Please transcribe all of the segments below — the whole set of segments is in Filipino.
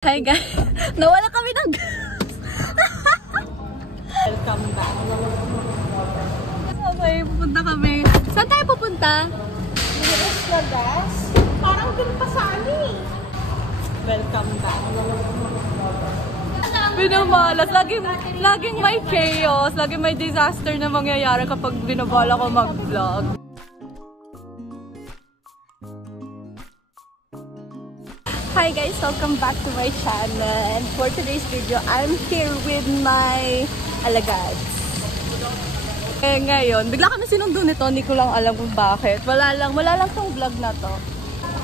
Hi guys! Nawala kami ng gas! Welcome back. Okay, pupunta kami. Saan tayo pupunta? Miras na gas? Parang dun pa sa amin. Welcome back. Binamalas. Laging may chaos. Laging may disaster na mangyayari kapag binabala ko mag-vlog. Hi guys! Welcome back to my channel. And for today's video, I'm here with my alagads. Ngayon, bigla kami sinundo nito. Hindi ko lang alam kung bakit. Wala lang tong vlog na to.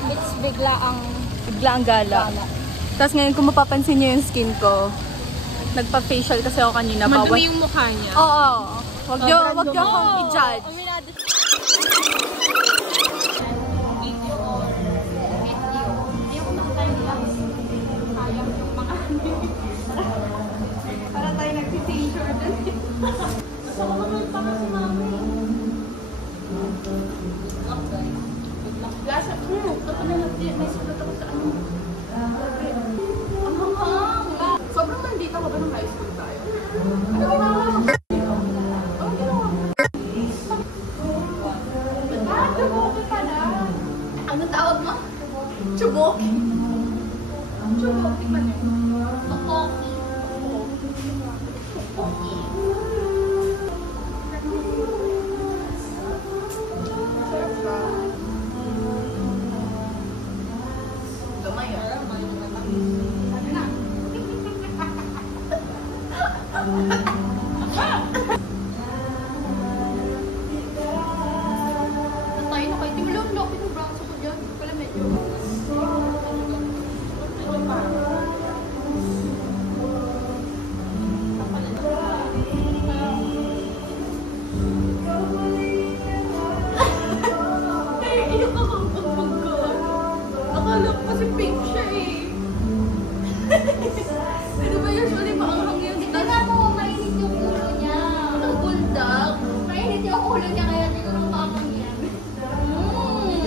It's bigla ang gala. Tapos ngayon, kung mapapansin niyo yung skin ko, nagpa-facial kasi ako kanina. Madumi yung mukha niya. Oo. Wag niyo akong i-judge. Para tayo nagsi-t-shirt din. Gusto ko naman pa kasi mami. Lasa, ito na may sulat ako sa ano. Ang hanghang. Sobrang nandito ako ba ng high school tayo? Ano ginawa ko? Chuboki pala. Ano tawag mo? Chuboki. Chuboki pa niya. Topoki. Topoki. Sarap ka. Gamay ah. Ano na? Natay na kayo. Tingnan lang lopit ng braso ko dyan. Pala medyo. Akala ko kasi pink siya eh. Ano ba usually maanghang yun? Kaya mo, mainit yung ulo niya. Ang bulldog. Mainit yung ulo niya, kaya siguro maanghang yan.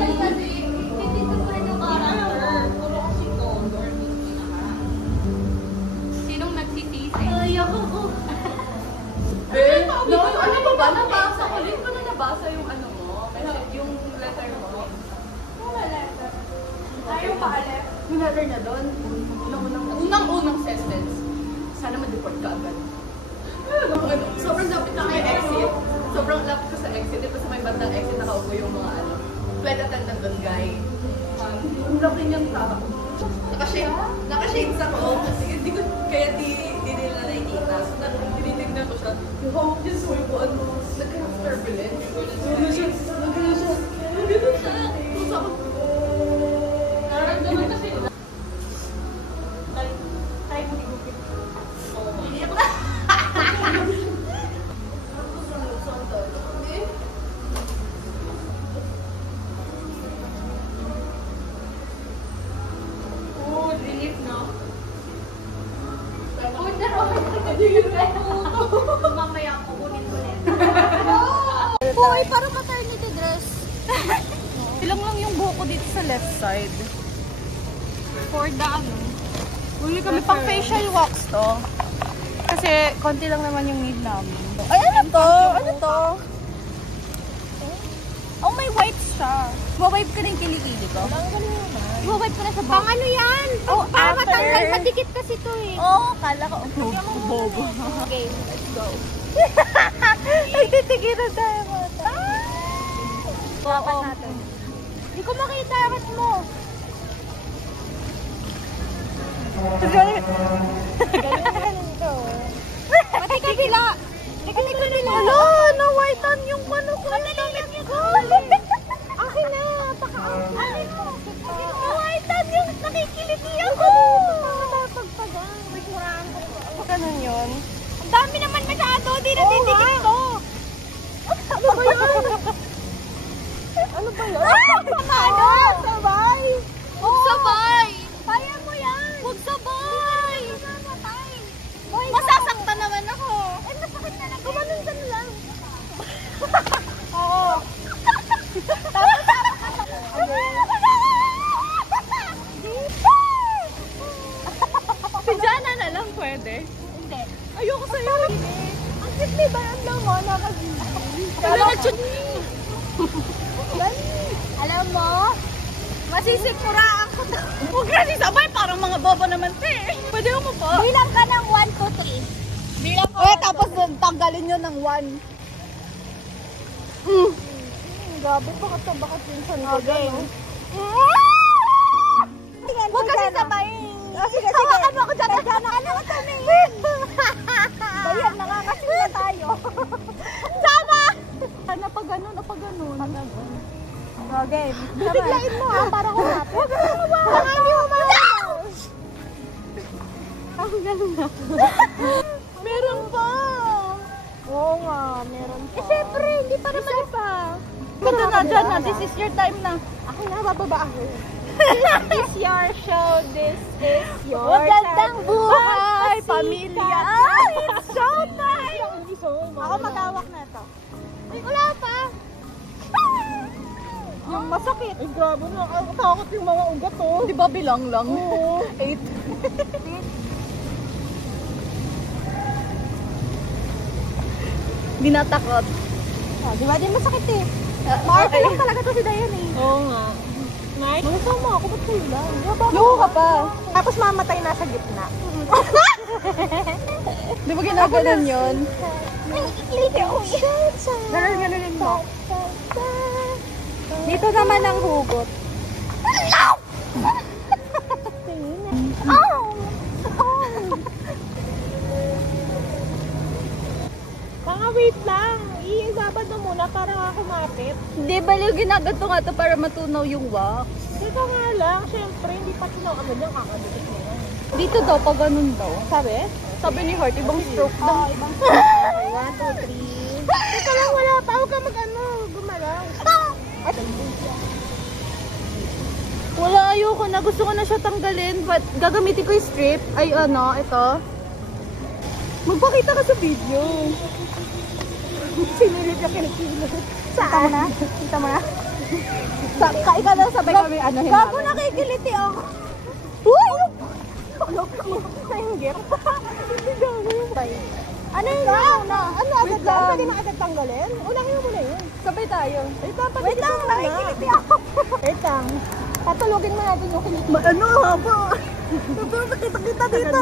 Kasi, hindi ko rin yung character. Puro kasi color. Sinong nagsisisi? Ay, ako. Eh, ano ba ba? Nabasa ko. Hindi ko na nabasa yung ano mo. Yung letter mo. Wala letter. Ayaw pa alep. Yung letter na doon. Unang sentence. Sana ma-deport ka agad. Sobrang lapit na may exit. Sobrang lapit ko sa exit. Ito sa may bandang exit nakaupo yung mga ano. Flight attendant doon, guy. Ang laki niyang tao. Naka-shades ako. Kasi hindi ko, kaya di nila nakikita. So, tinitignan ko siya. Yung hawak niya sa may buwan mo. Nagkaroon turbulent. Nagkaroon siya. So, nararamdaman kasi. Tayo mo digupit. Hindi ako na. Oh, relief na. Mamaya ako kunin ulit. Hoy, parang maternity dress. Ilang lang yung buhok ko dito sa left side. For the ano? Huli kami pang facial wax to. Kasi konti lang naman yung need namin. Ay, ano to? Ano to? Oh, may wipes siya. Mawipe ka na yung kilikili ko? Mawipe ko na sa Pang ano yan? Oh, Para after. matanggal, madikit kasi to eh. Oh, kala ko. Bobo. Okay, let's go. Nagtitigilan tayo mata. Dapat natin. Hindi ko makita aras mo. Galing to. Pati kabila. Pati kabila. Wala, na-whitean yung ano ko. Akin na. Akin mo. Na-whitean yung nakikiliti ako. Pagpagan. Nagmuraan ko. Ganun yun. Ang dami naman masyado. Di na titigit to. Ano ba yun? Ano ba yun? Ano? Sabay! Huwag sabay. Kaya mo yan! Huwag sabay. Masasaktan naman ako! Eh, masakit na lang. Gumanon ka na lang! Oo. Tapos, pwede? Hindi. Ayoko sa'yo. Ang cute ni ba ang lang mo? Wala na dyan. Alam mo, masisikmuraan ko na. Huwag na si Sabay, parang mga bobo naman te. Pwede mo po. Bilang ka ng 1, 2, 3. Bilang ko. Tapos tanggalin nyo ng 1. Gabi, bakit minsan ka gano'n? Huwag kasi sabayin. Sige. Hawakan mo ako dyan. Ano ko tumingin? Bayan na nga kasi na tayo. Sama! Napag ganun. Okay. Bibiglain mo ha, para kumapit. Huwag ka mo ba? Baka hindi mo malas. Ang galing na. Meron pa. Oo nga, meron pa. Siyempre, hindi pa naman pa. Ito na, dyan na. This is your time na. Ako na, bababa ako. This is your show. This is your magandang buhay, pamilya. It's showtime! Ako magawak na to. Ay, wala pa. Yung masakit. Ay, grabe na. Ang takot yung mga ugat oh. Di ba bilang lang? Oo. 8. Di natakot. Di ba? Di masakit eh. Maarte lang talaga to si Dayan eh. Oo nga. Nice. Magasama ako, ba't kayo lang? Loko ka pa. Tapos mamatay na sa gitna. Di ba ginaganon yun? Nakikiliti ako eh. Ganon mo. Dito naman ang hugot. Wait lang. Iisabad mo muna para kumapit. Hindi, baliw ginagato nga to para matunaw yung wax. Dito nga lang. Siyempre, hindi pa tunaw agad yung kakadikit mo yan. Dito daw, pag ganun daw. Sabi? Sabi ni Heart, ibang stroke daw. Ibang stroke. 1, 2, 3. Teka lang, wala pa. Huwag ka gumalaw. Wala, ayoko na. Gusto ko na siya tanggalin. But gagamitin ko yung strip. Ay, ito. Magpakita ka sa video. Sinilit na kinikilit. Saan? Kita mo na? Ikaw na sabay kami, Gago nakikiliti ako. Uy! Nainggit. Hindi gago yung tayo. Ano yun na? Ano agad lang? Pwede na agad tanggalin? Unahin mo muna yun. Sabay tayo. Wait lang, nakikiliti ako. Wait lang. Patulogin mo natin yung kiliti. Ano haba? Nakita dito.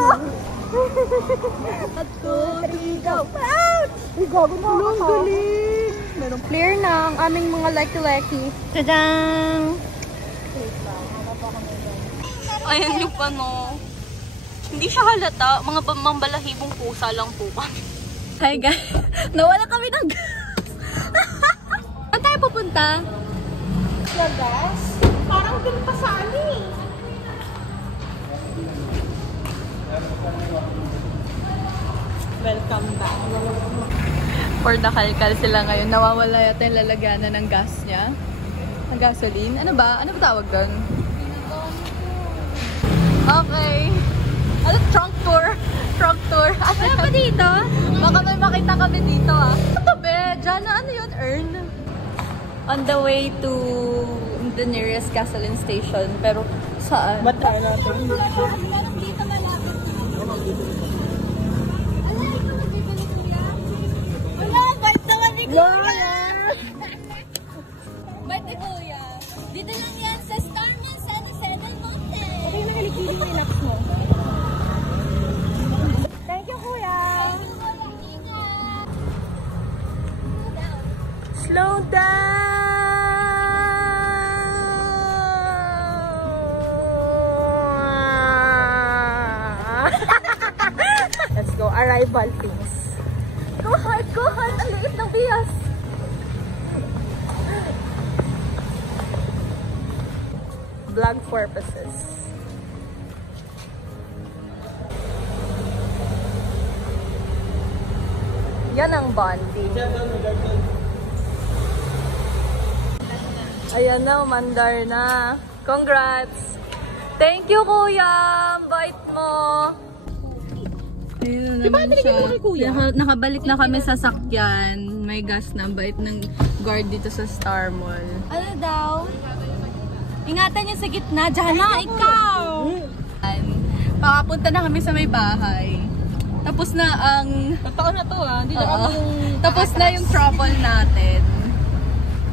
At 2, 3, go. Out! Uy, gago na ako. Ang galing. Merong clear na ang aming mga lucky-lucky. Tadang! Ayan yung pano. Hindi siya halata. Mga mambalahibong pusa lang po kami. Hi guys. Nawala kami ng gas. Saan tayo pupunta? Sa gas? Parang dun pa sa amin. Welcome back. For the kalkal sila ngayon. Nawawala yata yung lalagyanan ng gas niya. Ng gasoline. Ano ba? Ano ba tawag doon? Okay. Ano? Trunk tour. Trunk tour. Ano ba dito? Baka may makita kami dito ah. Ito be. Jana, ano yun? Earn? On the way to the nearest gasoline station. Pero saan? Ba't tayo natin? Ba't ni Kuya? Dito lang yan sa Starman Seven Mountain. Okay na kalikili yung laps mo. Thank you, Kuya. Slow down! Let's go. Arrival things. Go hard, go hard! Ang liit ng bias! Vlog purposes. Yan ang bonding. Ayan na, umandar na. Congrats! Thank you, Kuya! Ang bait mo! Ayun na naman siya. kay Kuya? Nakabalik na kami sa sakyan. May gas na. Ang bait ng guard dito sa Star Mall. Ano daw? Ingatan niyo sa gitna. Diyan na, ikaw! Pakapunta na kami sa may bahay. Tapos na ang... Taon na to hindi na Oo. kami yung... Tapos na yung travel natin.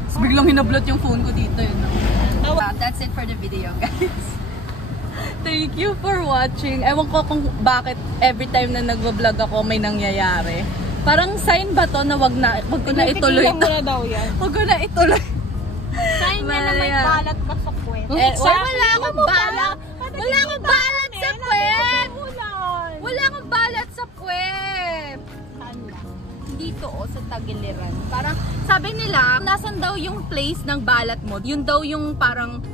Tapos biglang hinablot yung phone ko dito. That's it for the video, guys. Thank you for watching. Ewan ko kung bakit every time na nagbablog ako may nangyayari. Parang sign ba to na wag ko na ituloy to? Muna daw yan. Wag ko na ituloy. Sign na na may balat ba sa puwet? Wala akong balat. Wala akong balat sa puwet. Wala akong balat sa puwet. Saan lang? Dito sa Tagiliran. Parang sabi nila, nasan daw yung place ng balat mo? Yun daw yung parang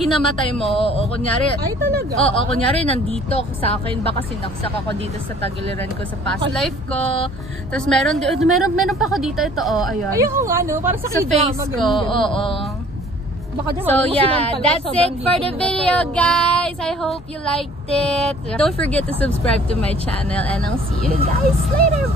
kinamatay mo. O kunyari, Ay, talaga? oo, kunyari nandito sa akin, baka sinaksak ako dito sa Tagiliran ko sa past life ko. Tapos meron pa ako dito, ito ayan. Ayoko nga, no? Para sa Sa face ko, oo. Baka di So yeah, that's it for the video, guys. I hope you liked it. Don't forget to subscribe to my channel and I'll see you guys later.